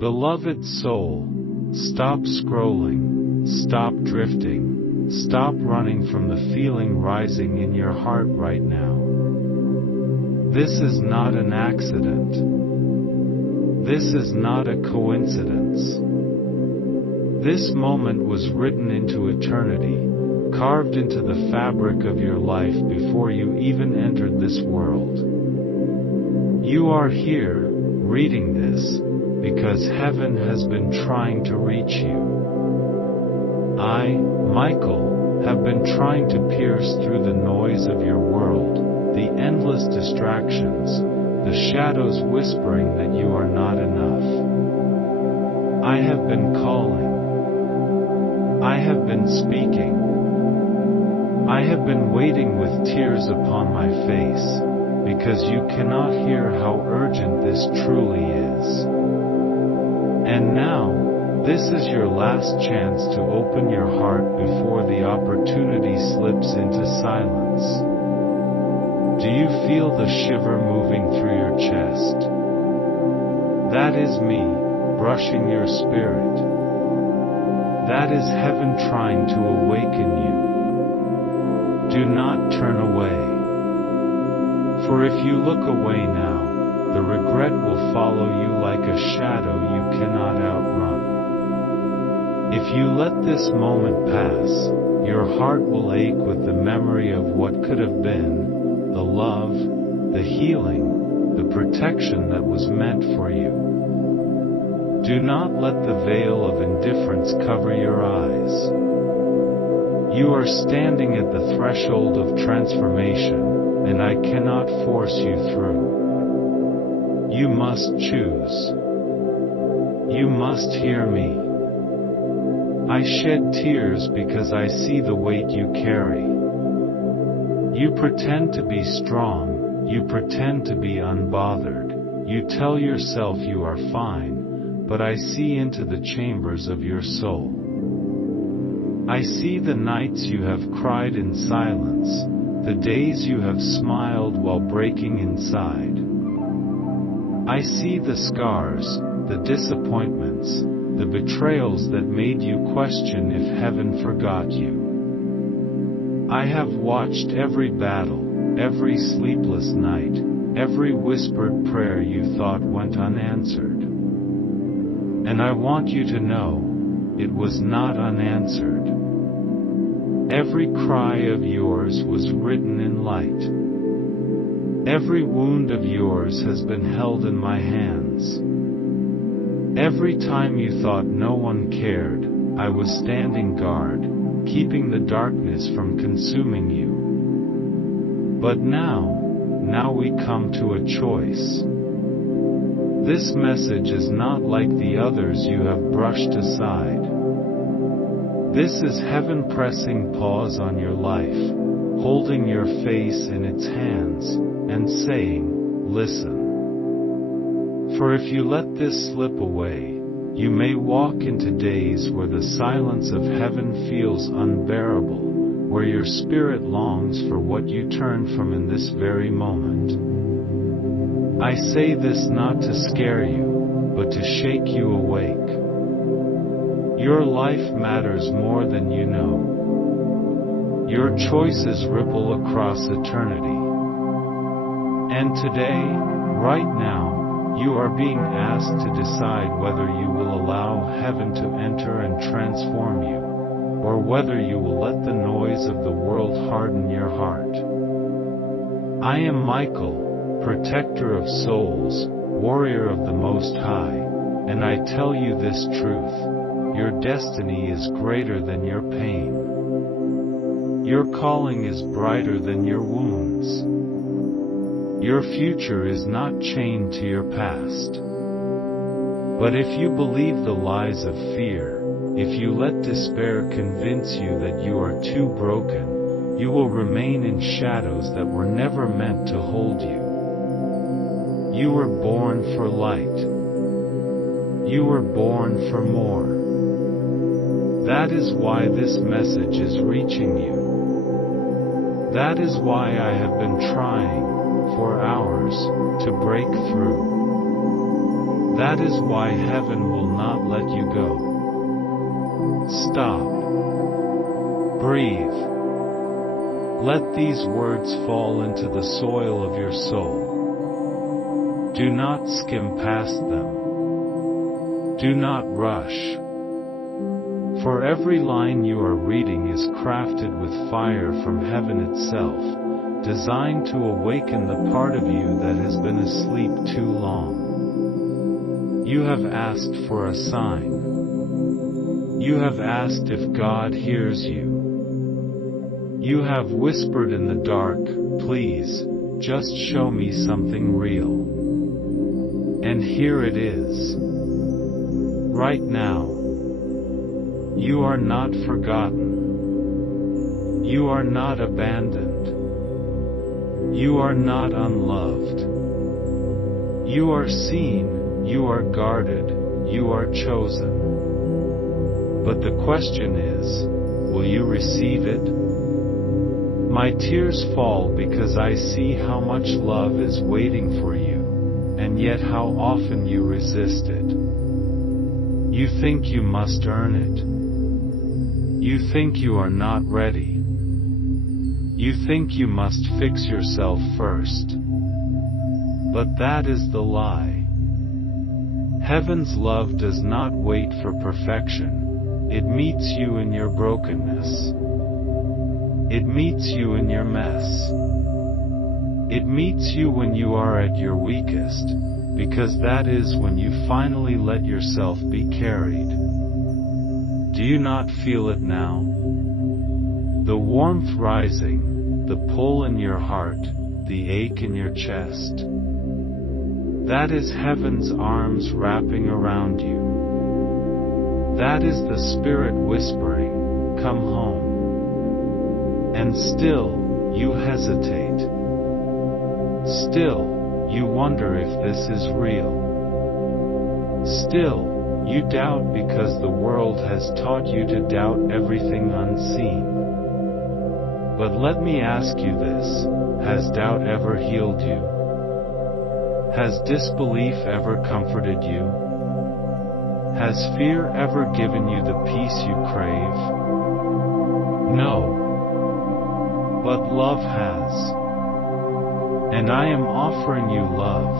Beloved soul, stop scrolling, stop drifting, stop running from the feeling rising in your heart right now. This is not an accident. This is not a coincidence. This moment was written into eternity, carved into the fabric of your life before you even entered this world. You are here, reading this, because heaven has been trying to reach you. I, Michael, have been trying to pierce through the noise of your world, the endless distractions, the shadows whispering that you are not enough. I have been calling. I have been speaking. I have been waiting with tears upon my face, because you cannot hear how urgent this truly is. And now, this is your last chance to open your heart before the opportunity slips into silence. Do you feel the shiver moving through your chest? That is me, brushing your spirit. That is heaven trying to awaken you. Do not turn away. For if you look away now, the regret will follow you like a shadow you cannot outrun. If you let this moment pass, your heart will ache with the memory of what could have been, the love, the healing, the protection that was meant for you. Do not let the veil of indifference cover your eyes. You are standing at the threshold of transformation, and I cannot force you through. You must choose. You must hear me. I shed tears because I see the weight you carry. You pretend to be strong, you pretend to be unbothered, you tell yourself you are fine, but I see into the chambers of your soul. I see the nights you have cried in silence, the days you have smiled while breaking inside. I see the scars, the disappointments, the betrayals that made you question if heaven forgot you. I have watched every battle, every sleepless night, every whispered prayer you thought went unanswered. And I want you to know, it was not unanswered. Every cry of yours was written in light. Every wound of yours has been held in my hands. Every time you thought no one cared, I was standing guard, keeping the darkness from consuming you. But now we come to a choice. This message is not like the others you have brushed aside. This is heaven pressing pause on your life, holding your face in its hands, and saying, listen. For if you let this slip away, you may walk into days where the silence of heaven feels unbearable, where your spirit longs for what you turn from in this very moment. I say this not to scare you, but to shake you awake. Your life matters more than you know. Your choices ripple across eternity. And today, right now, you are being asked to decide whether you will allow heaven to enter and transform you, or whether you will let the noise of the world harden your heart. I am Michael, protector of souls, warrior of the Most High, and I tell you this truth: your destiny is greater than your pain. Your calling is brighter than your wounds. Your future is not chained to your past. But if you believe the lies of fear, if you let despair convince you that you are too broken, you will remain in shadows that were never meant to hold you. You were born for light. You were born for more. That is why this message is reaching you. That is why I have been trying, for hours, to break through. That is why heaven will not let you go. Stop. Breathe. Let these words fall into the soil of your soul. Do not skim past them. Do not rush. For every line you are reading is crafted with fire from heaven itself, designed to awaken the part of you that has been asleep too long. You have asked for a sign. You have asked if God hears you. You have whispered in the dark, please, just show me something real. And here it is. Right now. You are not forgotten. You are not abandoned. You are not unloved. You are seen, you are guarded, you are chosen. But the question is, will you receive it? My tears fall because I see how much love is waiting for you, and yet how often you resist it. You think you must earn it. You think you are not ready. You think you must fix yourself first. But that is the lie. Heaven's love does not wait for perfection. It meets you in your brokenness. It meets you in your mess. It meets you when you are at your weakest, because that is when you finally let yourself be carried. Do you not feel it now? The warmth rising, the pull in your heart, the ache in your chest. That is heaven's arms wrapping around you. That is the Spirit whispering, come home. And still, you hesitate. Still, you wonder if this is real. Still, you doubt because the world has taught you to doubt everything unseen. But let me ask you this, has doubt ever healed you? Has disbelief ever comforted you? Has fear ever given you the peace you crave? No. But love has. And I am offering you love,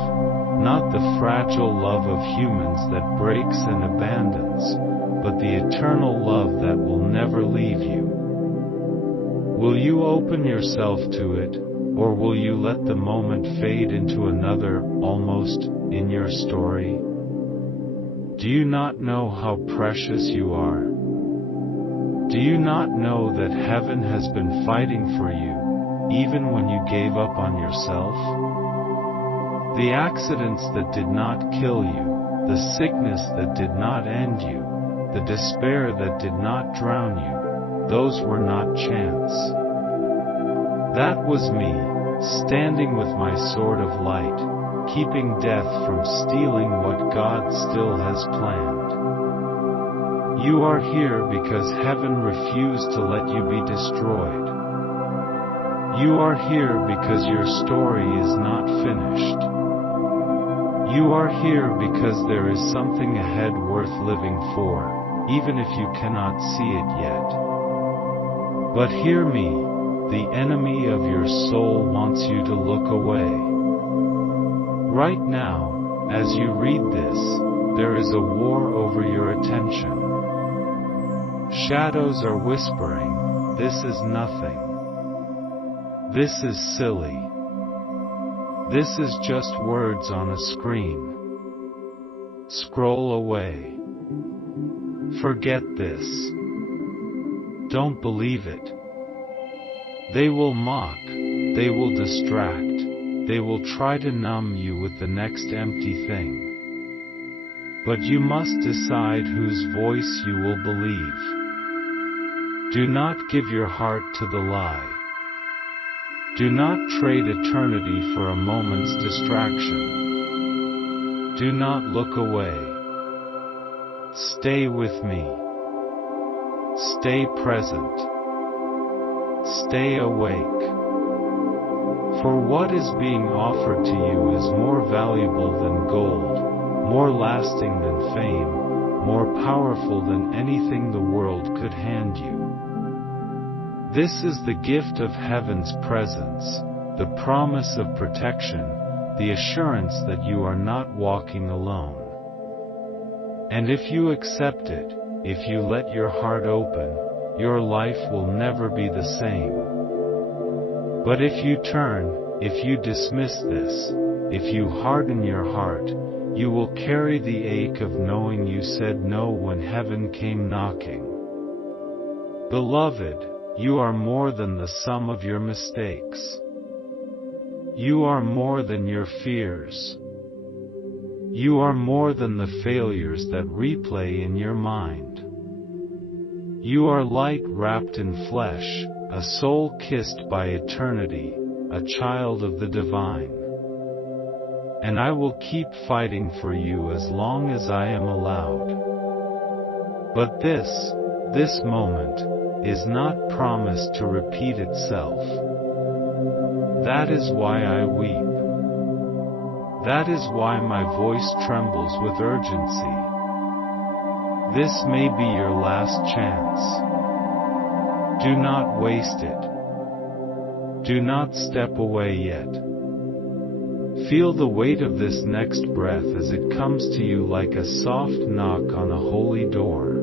not the fragile love of humans that breaks and abandons, but the eternal love that will never leave you. Will you open yourself to it, or will you let the moment fade into another, almost, in your story? Do you not know how precious you are? Do you not know that heaven has been fighting for you, even when you gave up on yourself? The accidents that did not kill you, the sickness that did not end you, the despair that did not drown you, those were not chance. That was me, standing with my sword of light, keeping death from stealing what God still has planned. You are here because heaven refused to let you be destroyed. You are here because your story is not finished. You are here because there is something ahead worth living for, even if you cannot see it yet. But hear me, the enemy of your soul wants you to look away. Right now, as you read this, there is a war over your attention. Shadows are whispering, this is nothing. This is silly. This is just words on a screen. Scroll away. Forget this. Don't believe it. They will mock, they will distract, they will try to numb you with the next empty thing. But you must decide whose voice you will believe. Do not give your heart to the lie. Do not trade eternity for a moment's distraction. Do not look away. Stay with me. Stay present. Stay awake. For what is being offered to you is more valuable than gold, more lasting than fame, more powerful than anything the world could hand you. This is the gift of heaven's presence, the promise of protection, the assurance that you are not walking alone. And if you accept it, if you let your heart open, your life will never be the same. But if you turn, if you dismiss this, if you harden your heart, you will carry the ache of knowing you said no when heaven came knocking. Beloved, you are more than the sum of your mistakes. You are more than your fears. You are more than the failures that replay in your mind. You are light wrapped in flesh, a soul kissed by eternity, a child of the divine. And I will keep fighting for you as long as I am allowed. But this moment, is not promised to repeat itself. That is why I weep. That is why my voice trembles with urgency. This may be your last chance. Do not waste it. Do not step away yet. Feel the weight of this next breath as it comes to you like a soft knock on a holy door.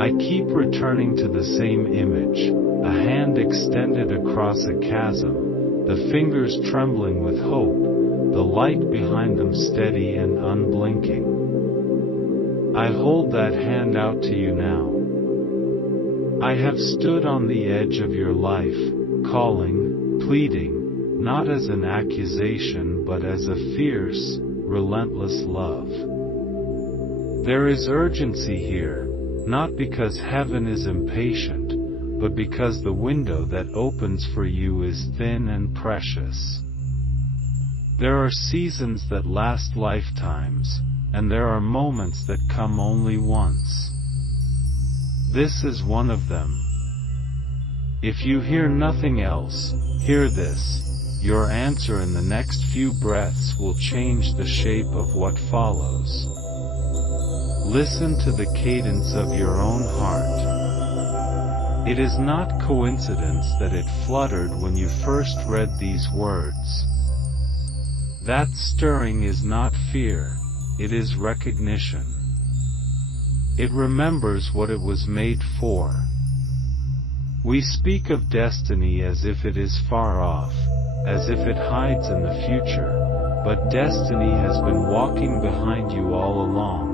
I keep returning to the same image, a hand extended across a chasm, the fingers trembling with hope, the light behind them steady and unblinking. I hold that hand out to you now. I have stood on the edge of your life, calling, pleading, not as an accusation but as a fierce, relentless love. There is urgency here, not because heaven is impatient, but because the window that opens for you is thin and precious. There are seasons that last lifetimes, and there are moments that come only once. This is one of them. If you hear nothing else, hear this. Your answer in the next few breaths will change the shape of what follows. Listen to the cadence of your own heart. It is not coincidence that it fluttered when you first read these words. That stirring is not fear, it is recognition. It remembers what it was made for. We speak of destiny as if it is far off, as if it hides in the future, but destiny has been walking behind you all along,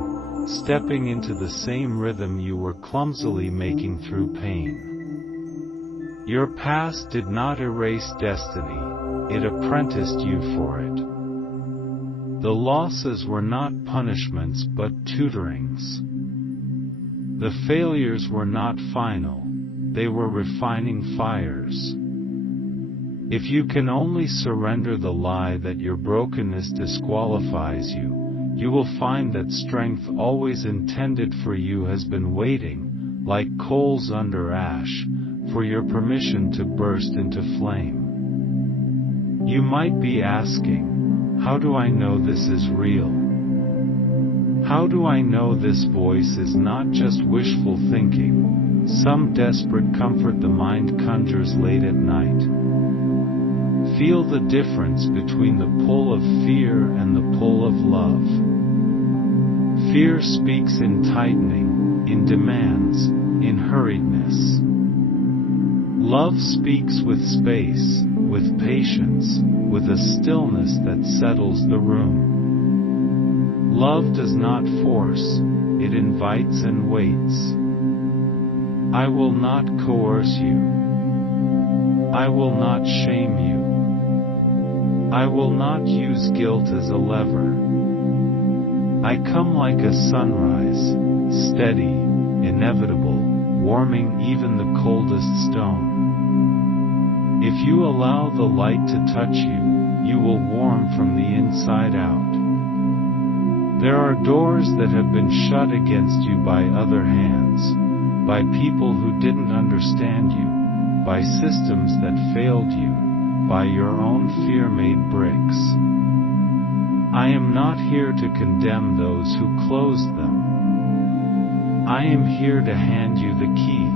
stepping into the same rhythm you were clumsily making through pain. Your past did not erase destiny, it apprenticed you for it. The losses were not punishments but tutorings. The failures were not final, they were refining fires. If you can only surrender the lie that your brokenness disqualifies you, you will find that strength always intended for you has been waiting, like coals under ash, for your permission to burst into flame. You might be asking, how do I know this is real? How do I know this voice is not just wishful thinking, some desperate comfort the mind conjures late at night? Feel the difference between the pull of fear and the pull of love. Fear speaks in tightening, in demands, in hurriedness. Love speaks with space, with patience, with a stillness that settles the room. Love does not force, it invites and waits. I will not coerce you. I will not shame you. I will not use guilt as a lever. I come like a sunrise, steady, inevitable, warming even the coldest stone. If you allow the light to touch you, you will warm from the inside out. There are doors that have been shut against you by other hands, by people who didn't understand you, by systems that failed you, by your own fear-made bricks. I am not here to condemn those who closed them. I am here to hand you the key.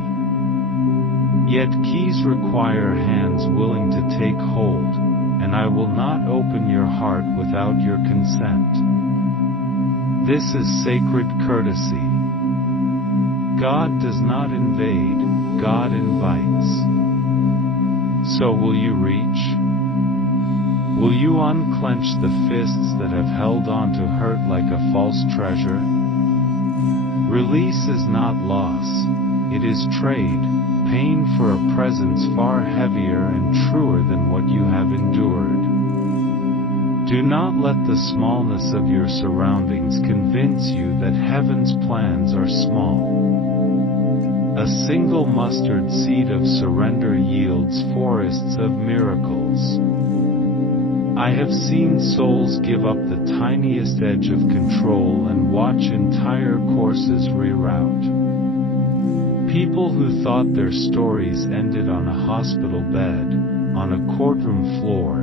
Yet keys require hands willing to take hold, and I will not open your heart without your consent. This is sacred courtesy. God does not invade, God invites. So will you reach? Will you unclench the fists that have held on to hurt like a false treasure? Release is not loss, it is trade, pain for a presence far heavier and truer than what you have endured. Do not let the smallness of your surroundings convince you that heaven's plans are small. A single mustard seed of surrender yields forests of miracles. I have seen souls give up the tiniest edge of control and watch entire courses reroute. People who thought their stories ended on a hospital bed, on a courtroom floor,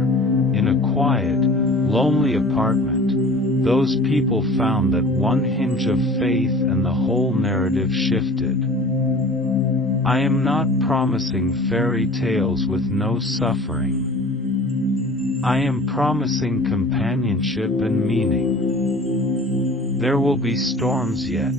in a quiet, lonely apartment, those people found that one hinge of faith and the whole narrative shifted. I am not promising fairy tales with no suffering. I am promising companionship and meaning. There will be storms yet.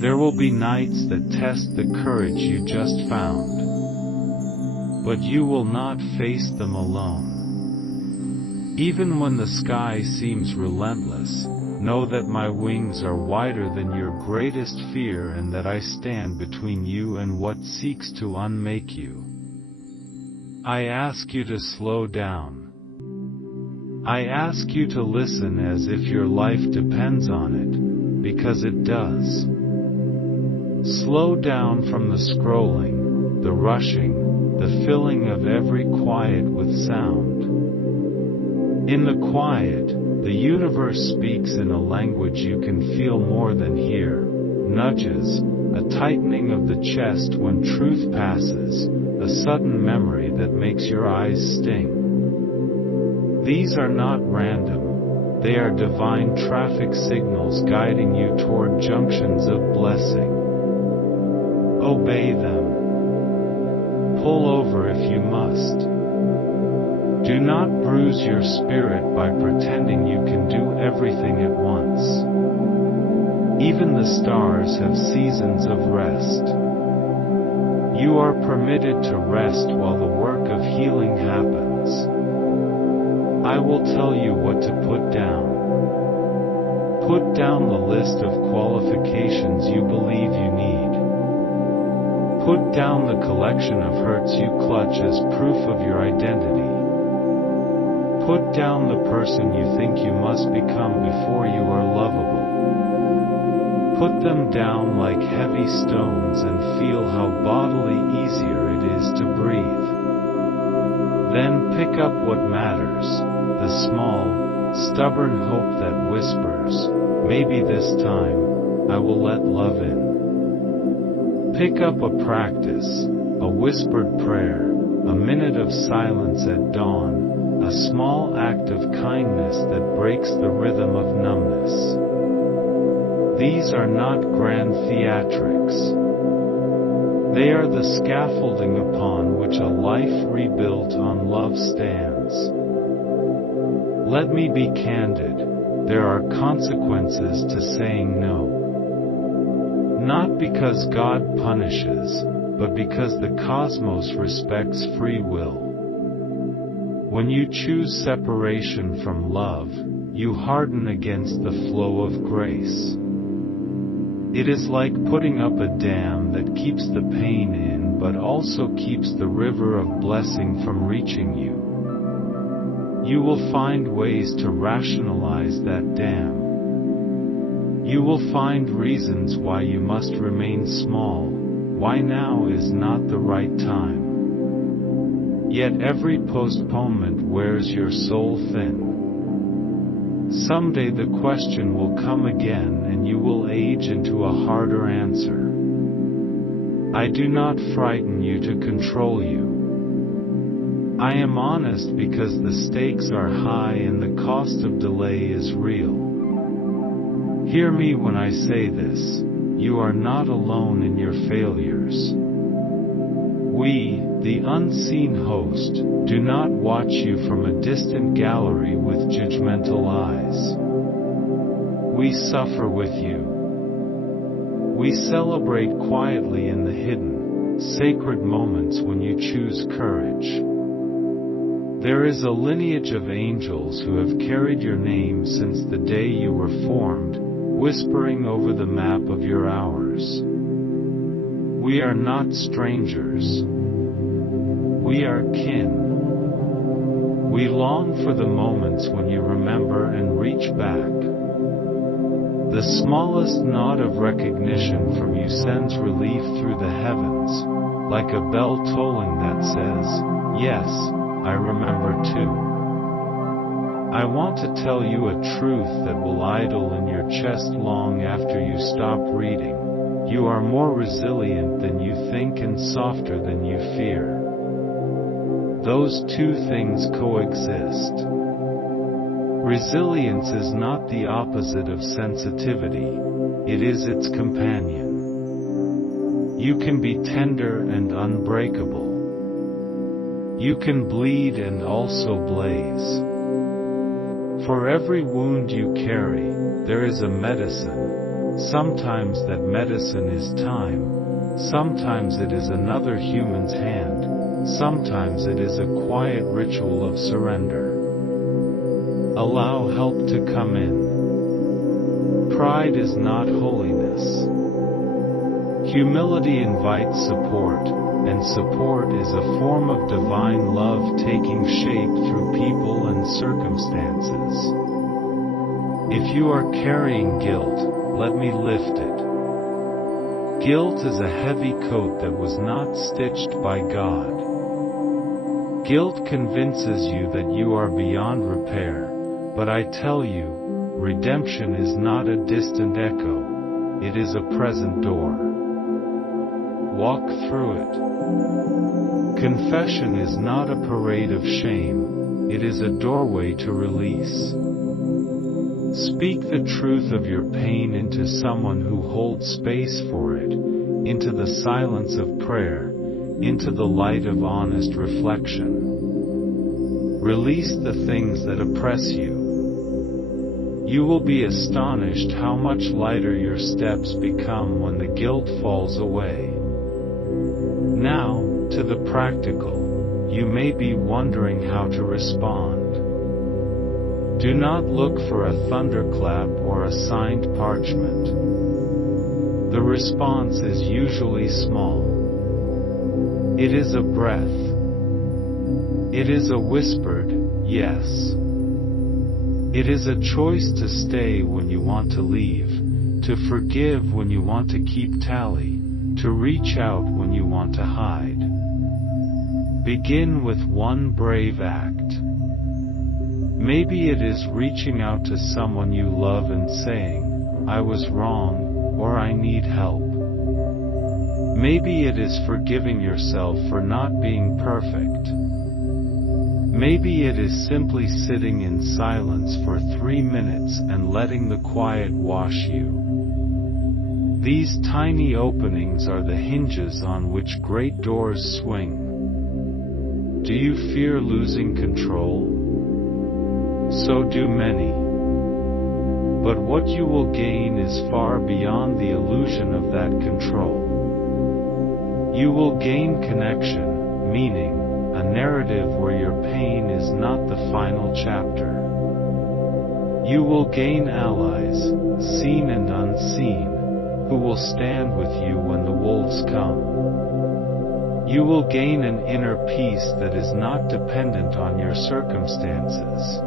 There will be nights that test the courage you just found. But you will not face them alone. Even when the sky seems relentless, know that my wings are wider than your greatest fear and that I stand between you and what seeks to unmake you. I ask you to slow down. I ask you to listen as if your life depends on it, because it does. Slow down from the scrolling, the rushing, the filling of every quiet with sound. In the quiet, the universe speaks in a language you can feel more than hear, nudges, a tightening of the chest when truth passes, a sudden memory that makes your eyes sting. These are not random, they are divine traffic signals guiding you toward junctions of blessing. Obey them. Pull over if you must. Do not bruise your spirit by pretending you can do everything at once. Even the stars have seasons of rest. You are permitted to rest while the work of healing happens. I will tell you what to put down. Put down the list of qualifications you believe you need. Put down the collection of hurts you clutch as proof of your identity. Put down the person you think you must become before you are lovable. Put them down like heavy stones and feel how bodily easier it is to breathe. Then pick up what matters, the small, stubborn hope that whispers, maybe this time, I will let love in. Pick up a practice, a whispered prayer, a minute of silence at dawn, a small act of kindness that breaks the rhythm of numbness. These are not grand theatrics. They are the scaffolding upon which a life rebuilt on love stands. Let me be candid, there are consequences to saying no. Not because God punishes, but because the cosmos respects free will. When you choose separation from love, you harden against the flow of grace. It is like putting up a dam that keeps the pain in but also keeps the river of blessing from reaching you. You will find ways to rationalize that dam. You will find reasons why you must remain small, why now is not the right time. Yet every postponement wears your soul thin. Someday the question will come again and you will age into a harder answer. I do not frighten you to control you. I am honest because the stakes are high and the cost of delay is real. Hear me when I say this, you are not alone in your failures. We, the unseen host, do not watch you from a distant gallery with judgmental eyes. We suffer with you. We celebrate quietly in the hidden, sacred moments when you choose courage. There is a lineage of angels who have carried your name since the day you were formed, whispering over the map of your hours. We are not strangers. We are kin. We long for the moments when you remember and reach back. The smallest nod of recognition from you sends relief through the heavens, like a bell tolling that says, yes, I remember too. I want to tell you a truth that will idle in your chest long after you stop reading. You are more resilient than you think and softer than you fear. Those two things coexist. Resilience is not the opposite of sensitivity, it is its companion. You can be tender and unbreakable. You can bleed and also blaze. For every wound you carry, there is a medicine. Sometimes that medicine is time, sometimes it is another human's hand, sometimes it is a quiet ritual of surrender. Allow help to come in. Pride is not holiness. Humility invites support, and support is a form of divine love taking shape through people and circumstances. If you are carrying guilt, let me lift it. Guilt is a heavy coat that was not stitched by God. Guilt convinces you that you are beyond repair, but I tell you, redemption is not a distant echo, it is a present door. Walk through it. Confession is not a parade of shame, it is a doorway to release. Speak the truth of your pain into someone who holds space for it, into the silence of prayer, into the light of honest reflection. Release the things that oppress you. You will be astonished how much lighter your steps become when the guilt falls away. Now, to the practical. You may be wondering how to respond. Do not look for a thunderclap or a signed parchment. The response is usually small. It is a breath. It is a whispered, yes. It is a choice to stay when you want to leave, to forgive when you want to keep tally, to reach out when you want to hide. Begin with one brave act. Maybe it is reaching out to someone you love and saying, I was wrong, or I need help. Maybe it is forgiving yourself for not being perfect. Maybe it is simply sitting in silence for 3 minutes and letting the quiet wash you. These tiny openings are the hinges on which great doors swing. Do you fear losing control? So do many. But what you will gain is far beyond the illusion of that control. You will gain connection, meaning, a narrative where your pain is not the final chapter. You will gain allies, seen and unseen, who will stand with you when the wolves come. You will gain an inner peace that is not dependent on your circumstances.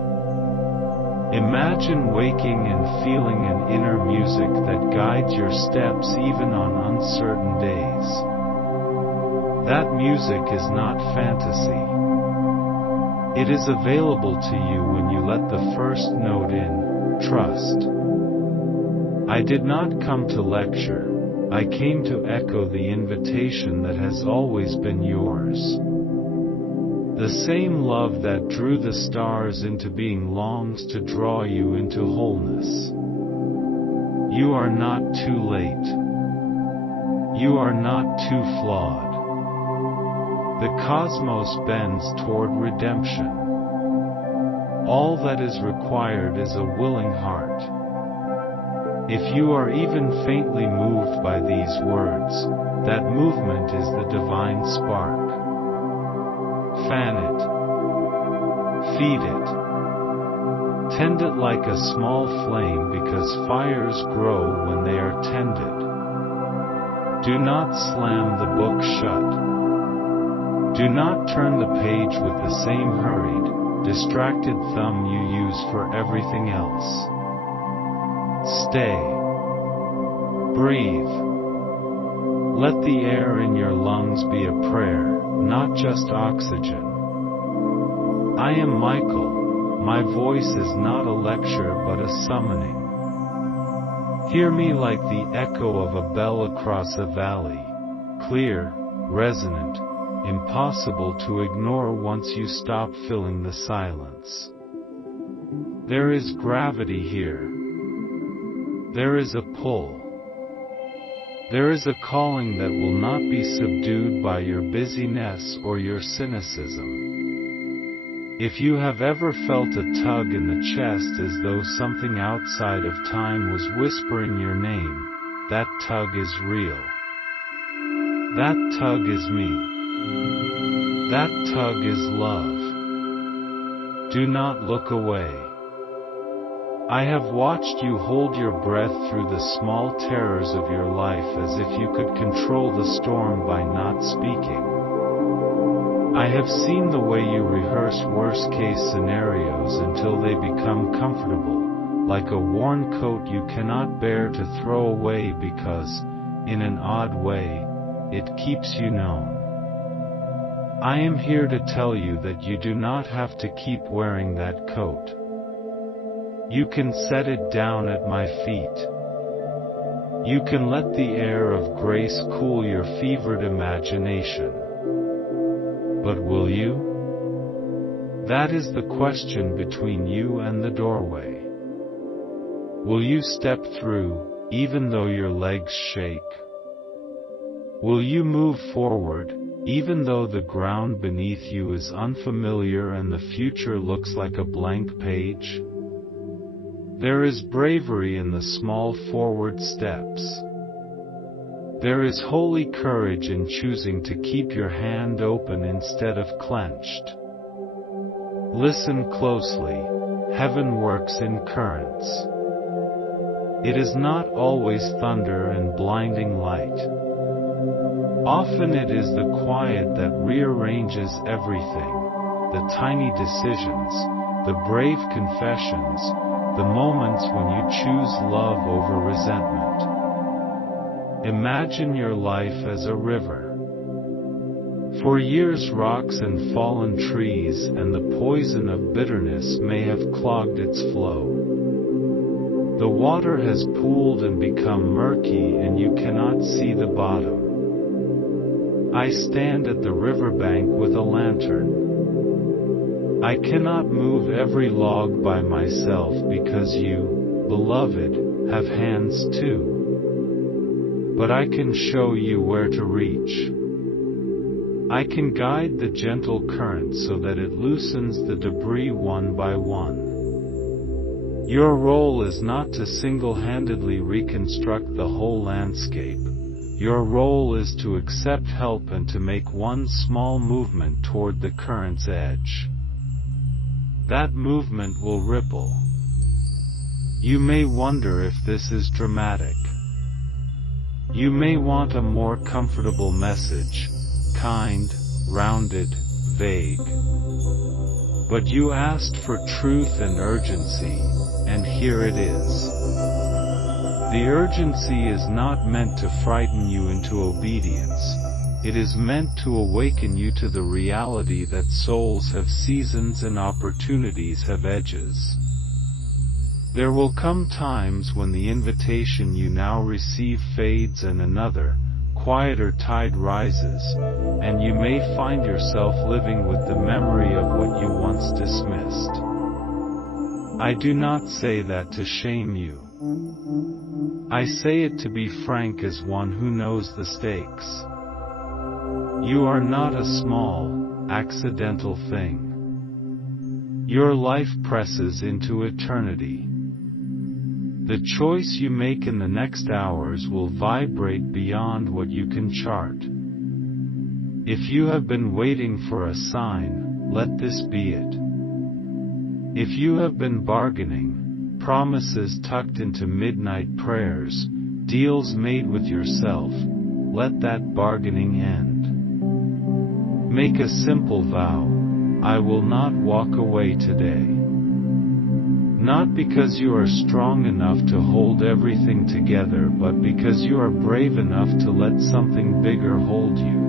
Imagine waking and feeling an inner music that guides your steps even on uncertain days. That music is not fantasy. It is available to you when you let the first note in, trust. I did not come to lecture, I came to echo the invitation that has always been yours. The same love that drew the stars into being longs to draw you into wholeness. You are not too late. You are not too flawed. The cosmos bends toward redemption. All that is required is a willing heart. If you are even faintly moved by these words, that movement is the divine spark. Fan it. Feed it. Tend it like a small flame, because fires grow when they are tended. Do not slam the book shut. Do not turn the page with the same hurried, distracted thumb you use for everything else. Stay. Breathe. Let the air in your lungs be a prayer, not just oxygen. I am Michael. My voice is not a lecture but a summoning. Hear me like the echo of a bell across a valley, clear, resonant, impossible to ignore once you stop filling the silence. There is gravity here. There is a pull. There is a calling that will not be subdued by your busyness or your cynicism. If you have ever felt a tug in the chest as though something outside of time was whispering your name, that tug is real. That tug is me. That tug is love. Do not look away. I have watched you hold your breath through the small terrors of your life as if you could control the storm by not speaking. I have seen the way you rehearse worst-case scenarios until they become comfortable, like a worn coat you cannot bear to throw away because, in an odd way, it keeps you known. I am here to tell you that you do not have to keep wearing that coat. You can set it down at my feet. You can let the air of grace cool your fevered imagination. But will you? That is the question between you and the doorway. Will you step through, even though your legs shake? Will you move forward, even though the ground beneath you is unfamiliar and the future looks like a blank page? There is bravery in the small forward steps. There is holy courage in choosing to keep your hand open instead of clenched. Listen closely. Heaven works in currents. It is not always thunder and blinding light. Often it is the quiet that rearranges everything, the tiny decisions, the brave confessions, the moments when you choose love over resentment. Imagine your life as a river. For years rocks and fallen trees and the poison of bitterness may have clogged its flow. The water has pooled and become murky and you cannot see the bottom. I stand at the riverbank with a lantern. I cannot move every log by myself because you, beloved, have hands too. But I can show you where to reach. I can guide the gentle current so that it loosens the debris one by one. Your role is not to single-handedly reconstruct the whole landscape. Your role is to accept help and to make one small movement toward the current's edge. That movement will ripple. You may wonder if this is dramatic. You may want a more comfortable message, kind, rounded, vague. But you asked for truth and urgency, and here it is. The urgency is not meant to frighten you into obedience. It is meant to awaken you to the reality that souls have seasons and opportunities have edges. There will come times when the invitation you now receive fades and another, quieter tide rises, and you may find yourself living with the memory of what you once dismissed. I do not say that to shame you. I say it to be frank as one who knows the stakes. You are not a small, accidental thing. Your life presses into eternity. The choice you make in the next hours will vibrate beyond what you can chart. If you have been waiting for a sign, let this be it. If you have been bargaining, promises tucked into midnight prayers, deals made with yourself, let that bargaining end. Make a simple vow: I will not walk away today. Not because you are strong enough to hold everything together, but because you are brave enough to let something bigger hold you.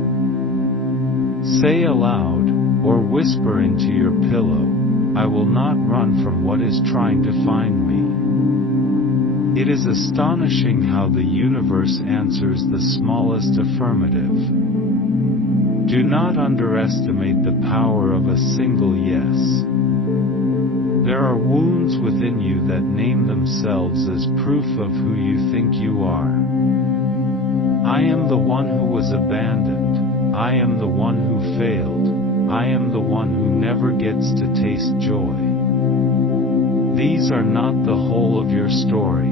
Say aloud, or whisper into your pillow, I will not run from what is trying to find me. It is astonishing how the universe answers the smallest affirmative. Do not underestimate the power of a single yes. There are wounds within you that name themselves as proof of who you think you are. I am the one who was abandoned. I am the one who failed. I am the one who never gets to taste joy. These are not the whole of your story.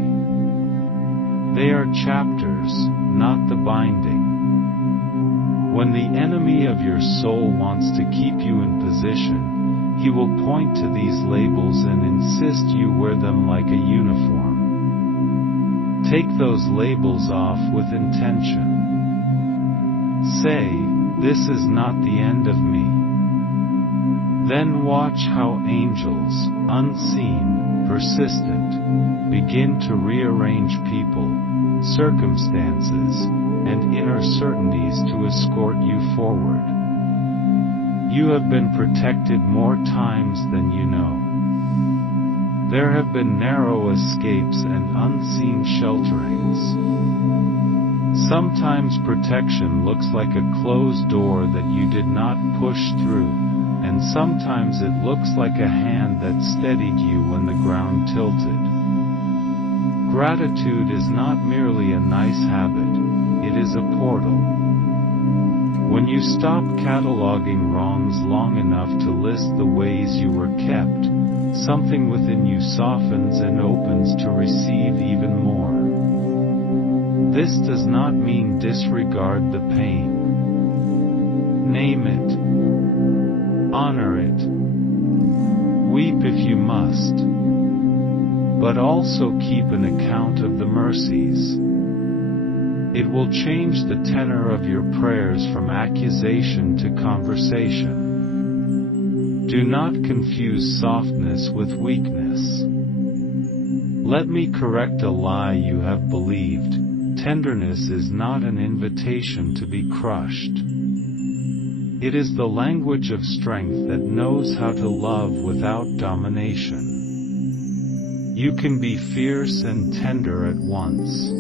They are chapters, not the binding. When the enemy of your soul wants to keep you in position, he will point to these labels and insist you wear them like a uniform. Take those labels off with intention. Say, this is not the end of me. Then watch how angels, unseen, persistent, begin to rearrange people, circumstances, and inner certainties to escort you forward. You have been protected more times than you know. There have been narrow escapes and unseen shelterings. Sometimes protection looks like a closed door that you did not push through, and sometimes it looks like a hand that steadied you when the ground tilted. Gratitude is not merely a nice habit, it is a portal. When you stop cataloging wrongs long enough to list the ways you were kept, something within you softens and opens to receive even more. This does not mean disregard the pain. Name it. Honor it. Weep if you must. But also keep an account of the mercies. It will change the tenor of your prayers from accusation to conversation. Do not confuse softness with weakness. Let me correct a lie you have believed. Tenderness is not an invitation to be crushed. It is the language of strength that knows how to love without domination. You can be fierce and tender at once.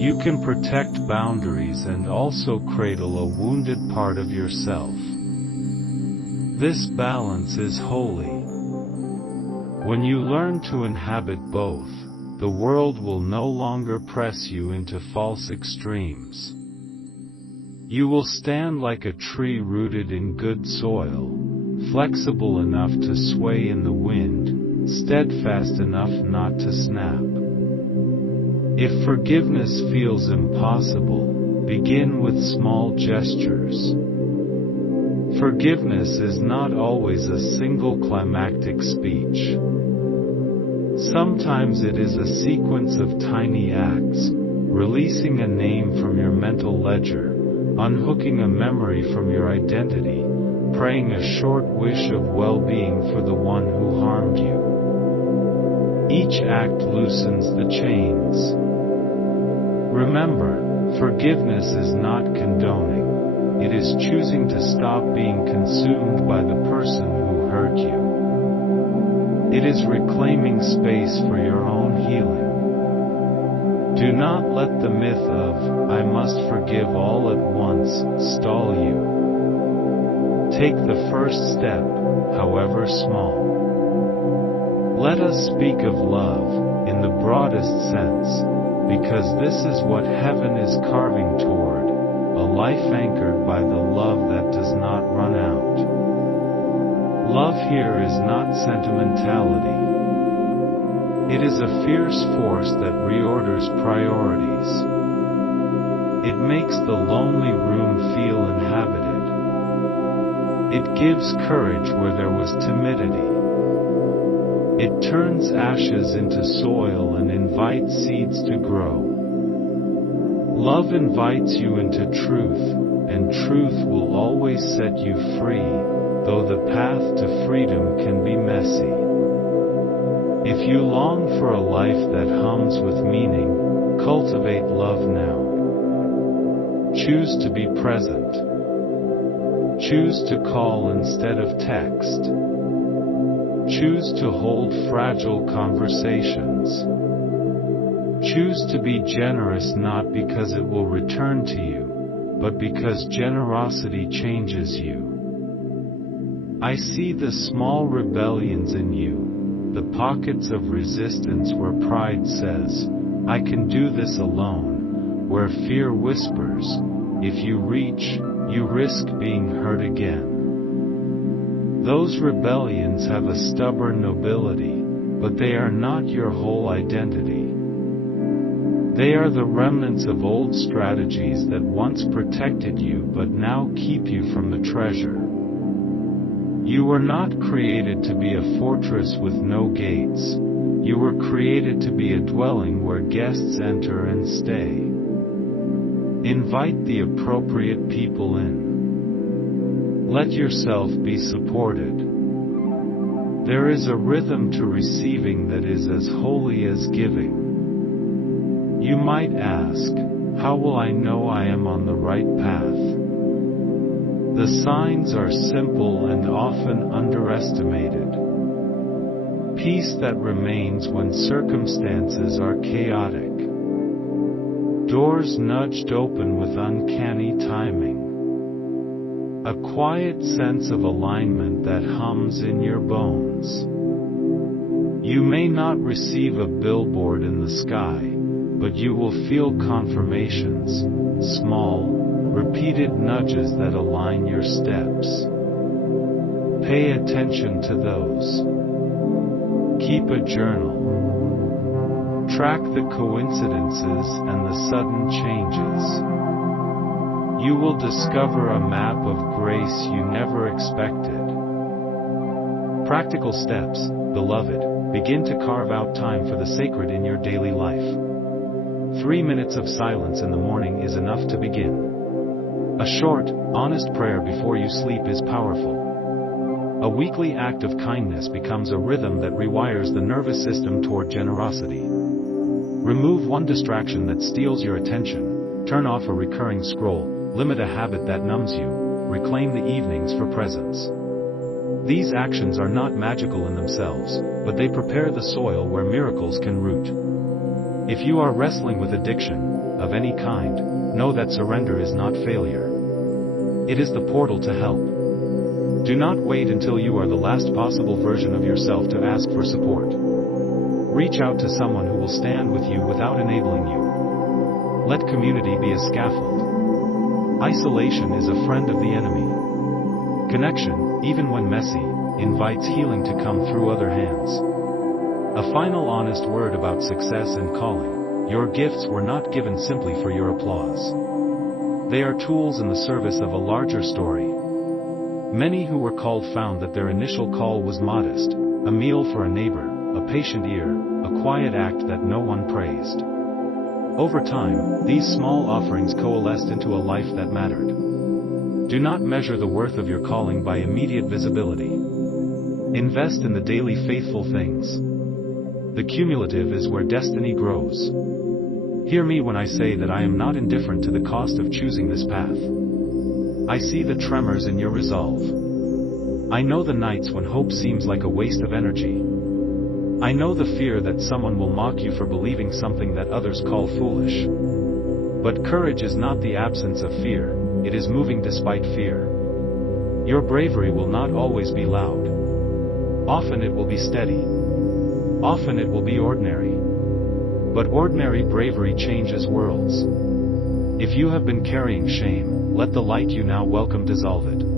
You can protect boundaries and also cradle a wounded part of yourself. This balance is holy. When you learn to inhabit both, the world will no longer press you into false extremes. You will stand like a tree rooted in good soil, flexible enough to sway in the wind, steadfast enough not to snap. If forgiveness feels impossible, begin with small gestures. Forgiveness is not always a single climactic speech. Sometimes it is a sequence of tiny acts, releasing a name from your mental ledger, unhooking a memory from your identity, praying a short wish of well-being for the one who harmed you. Each act loosens the chains. Remember, forgiveness is not condoning. It is choosing to stop being consumed by the person who hurt you. It is reclaiming space for your own healing. Do not let the myth of, I must forgive all at once, stall you. Take the first step, however small. Let us speak of love, in the broadest sense, because this is what heaven is carving toward, a life anchored by the love that does not run out. Love here is not sentimentality. It is a fierce force that reorders priorities. It makes the lonely room feel inhabited. It gives courage where there was timidity. It turns ashes into soil and invites seeds to grow. Love invites you into truth, and truth will always set you free, though the path to freedom can be messy. If you long for a life that hums with meaning, cultivate love now. Choose to be present. Choose to call instead of text. Choose to hold fragile conversations. Choose to be generous not because it will return to you, but because generosity changes you. I see the small rebellions in you, the pockets of resistance where pride says, I can do this alone, where fear whispers, if you reach, you risk being hurt again. Those rebellions have a stubborn nobility, but they are not your whole identity. They are the remnants of old strategies that once protected you but now keep you from the treasure. You were not created to be a fortress with no gates. You were created to be a dwelling where guests enter and stay. Invite the appropriate people in. Let yourself be supported. There is a rhythm to receiving that is as holy as giving. You might ask, how will I know I am on the right path? The signs are simple and often underestimated. Peace that remains when circumstances are chaotic. Doors nudged open with uncanny timing. A quiet sense of alignment that hums in your bones. You may not receive a billboard in the sky, but you will feel confirmations, small, repeated nudges that align your steps. Pay attention to those. Keep a journal. Track the coincidences and the sudden changes. You will discover a map of grace you never expected. Practical steps, beloved, begin to carve out time for the sacred in your daily life. 3 minutes of silence in the morning is enough to begin. A short, honest prayer before you sleep is powerful. A weekly act of kindness becomes a rhythm that rewires the nervous system toward generosity. Remove one distraction that steals your attention, turn off a recurring scroll, limit a habit that numbs you, reclaim the evenings for presence. These actions are not magical in themselves, but they prepare the soil where miracles can root. If you are wrestling with addiction, of any kind, know that surrender is not failure. It is the portal to help. Do not wait until you are the last possible version of yourself to ask for support. Reach out to someone who will stand with you without enabling you. Let community be a scaffold. Isolation is a friend of the enemy. Connection, even when messy, invites healing to come through other hands. A final honest word about success and calling. Your gifts were not given simply for your applause. They are tools in the service of a larger story. Many who were called found that their initial call was modest, a meal for a neighbor, a patient ear, a quiet act that no one praised. Over time, these small offerings coalesced into a life that mattered. Do not measure the worth of your calling by immediate visibility. Invest in the daily faithful things. The cumulative is where destiny grows. Hear me when I say that I am not indifferent to the cost of choosing this path. I see the tremors in your resolve. I know the nights when hope seems like a waste of energy. I know the fear that someone will mock you for believing something that others call foolish. But courage is not the absence of fear, it is moving despite fear. Your bravery will not always be loud. Often it will be steady. Often it will be ordinary. But ordinary bravery changes worlds. If you have been carrying shame, let the light you now welcome dissolve it.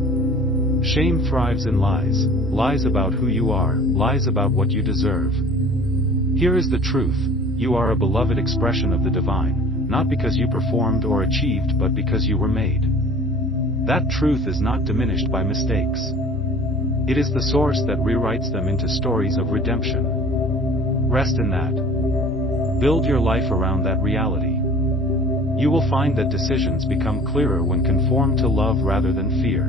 Shame thrives in lies, lies about who you are, lies about what you deserve. Here is the truth, you are a beloved expression of the divine, not because you performed or achieved but because you were made. That truth is not diminished by mistakes. It is the source that rewrites them into stories of redemption. Rest in that. Build your life around that reality. You will find that decisions become clearer when conformed to love rather than fear.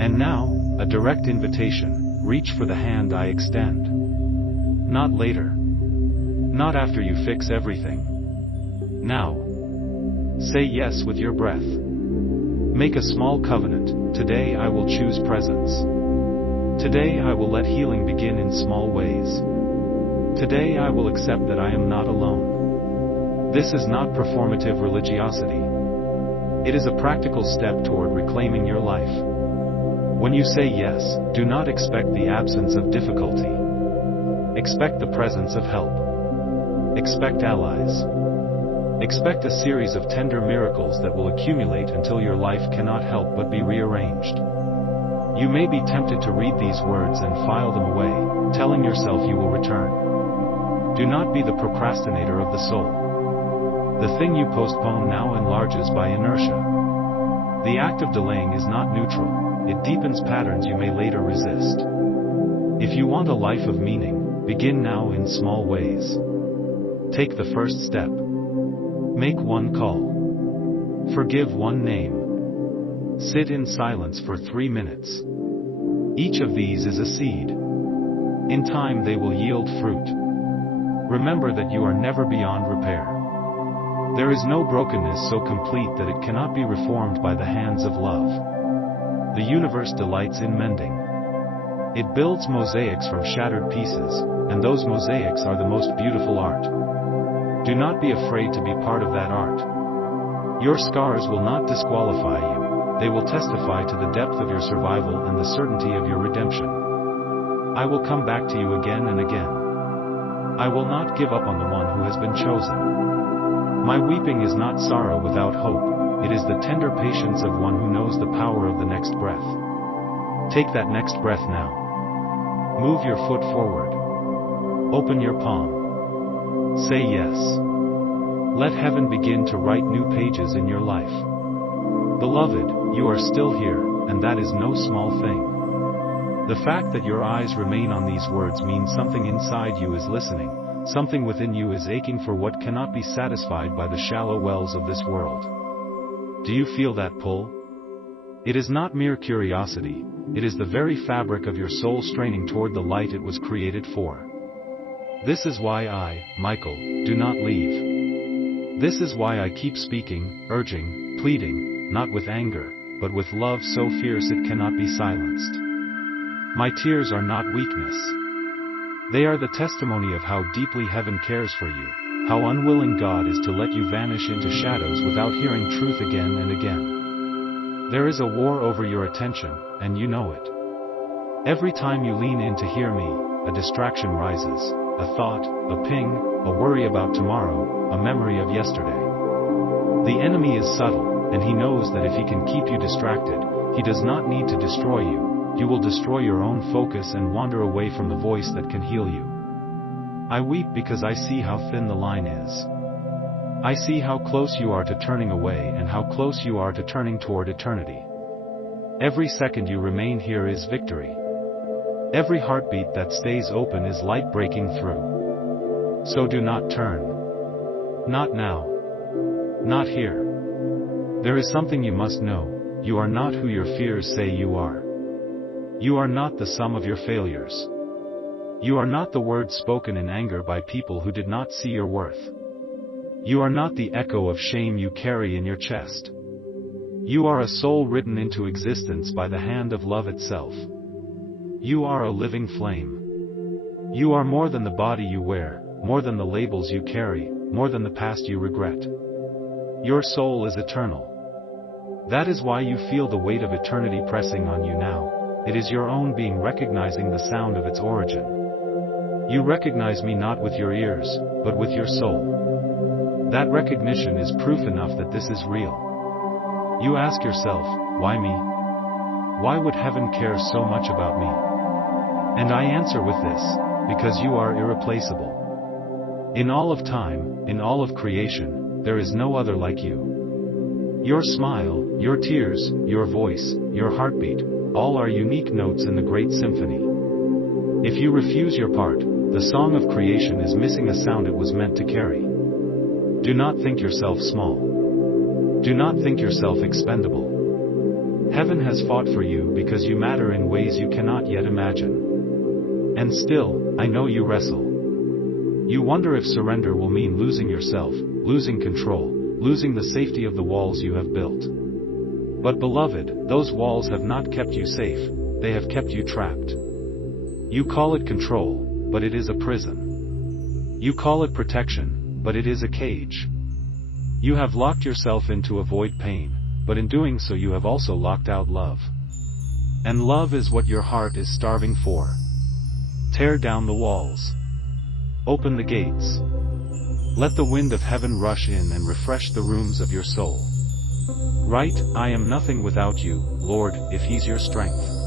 And now, a direct invitation, reach for the hand I extend. Not later. Not after you fix everything. Now. Say yes with your breath. Make a small covenant, today I will choose presence. Today I will let healing begin in small ways. Today I will accept that I am not alone. This is not performative religiosity. It is a practical step toward reclaiming your life. When you say yes, do not expect the absence of difficulty. Expect the presence of help. Expect allies. Expect a series of tender miracles that will accumulate until your life cannot help but be rearranged. You may be tempted to read these words and file them away, telling yourself you will return. Do not be the procrastinator of the soul. The thing you postpone now enlarges by inertia. The act of delaying is not neutral, it deepens patterns you may later resist. If you want a life of meaning, begin now in small ways. Take the first step. Make one call. Forgive one name. Sit in silence for 3 minutes. Each of these is a seed. In time they will yield fruit. Remember that you are never beyond repair. There is no brokenness so complete that it cannot be reformed by the hands of love. The universe delights in mending. It builds mosaics from shattered pieces, and those mosaics are the most beautiful art. Do not be afraid to be part of that art. Your scars will not disqualify you, they will testify to the depth of your survival and the certainty of your redemption. I will come back to you again and again. I will not give up on the one who has been chosen. My weeping is not sorrow without hope, it is the tender patience of one who knows the power of the next breath. Take that next breath now. Move your foot forward. Open your palm. Say yes. Let heaven begin to write new pages in your life. Beloved, you are still here, and that is no small thing. The fact that your eyes remain on these words means something inside you is listening, something within you is aching for what cannot be satisfied by the shallow wells of this world. Do you feel that pull? It is not mere curiosity, it is the very fabric of your soul straining toward the light it was created for. This is why I, Michael, do not leave. This is why I keep speaking, urging, pleading, not with anger, but with love so fierce it cannot be silenced. My tears are not weakness. They are the testimony of how deeply heaven cares for you, how unwilling God is to let you vanish into shadows without hearing truth again and again. There is a war over your attention, and you know it. Every time you lean in to hear me, a distraction rises, a thought, a ping, a worry about tomorrow, a memory of yesterday. The enemy is subtle, and he knows that if he can keep you distracted, he does not need to destroy you. You will destroy your own focus and wander away from the voice that can heal you. I weep because I see how thin the line is. I see how close you are to turning away and how close you are to turning toward eternity. Every second you remain here is victory. Every heartbeat that stays open is light breaking through. So do not turn. Not now. Not here. There is something you must know, you are not who your fears say you are. You are not the sum of your failures. You are not the words spoken in anger by people who did not see your worth. You are not the echo of shame you carry in your chest. You are a soul written into existence by the hand of love itself. You are a living flame. You are more than the body you wear, more than the labels you carry, more than the past you regret. Your soul is eternal. That is why you feel the weight of eternity pressing on you now. It is your own being recognizing the sound of its origin. You recognize me not with your ears, but with your soul. That recognition is proof enough that this is real. You ask yourself, why me? Why would heaven care so much about me? And I answer with this, because you are irreplaceable. In all of time, in all of creation, there is no other like you. Your smile, your tears, your voice, your heartbeat, all are unique notes in the great symphony. If you refuse your part, the song of creation is missing a sound it was meant to carry. Do not think yourself small. Do not think yourself expendable. Heaven has fought for you because you matter in ways you cannot yet imagine. And still, I know you wrestle. You wonder if surrender will mean losing yourself, losing control, losing the safety of the walls you have built. But beloved, those walls have not kept you safe, they have kept you trapped. You call it control, but it is a prison. You call it protection, but it is a cage. You have locked yourself in to avoid pain, but in doing so you have also locked out love. And love is what your heart is starving for. Tear down the walls. Open the gates. Let the wind of heaven rush in and refresh the rooms of your soul. Right, I am nothing without you, Lord, if He's your strength.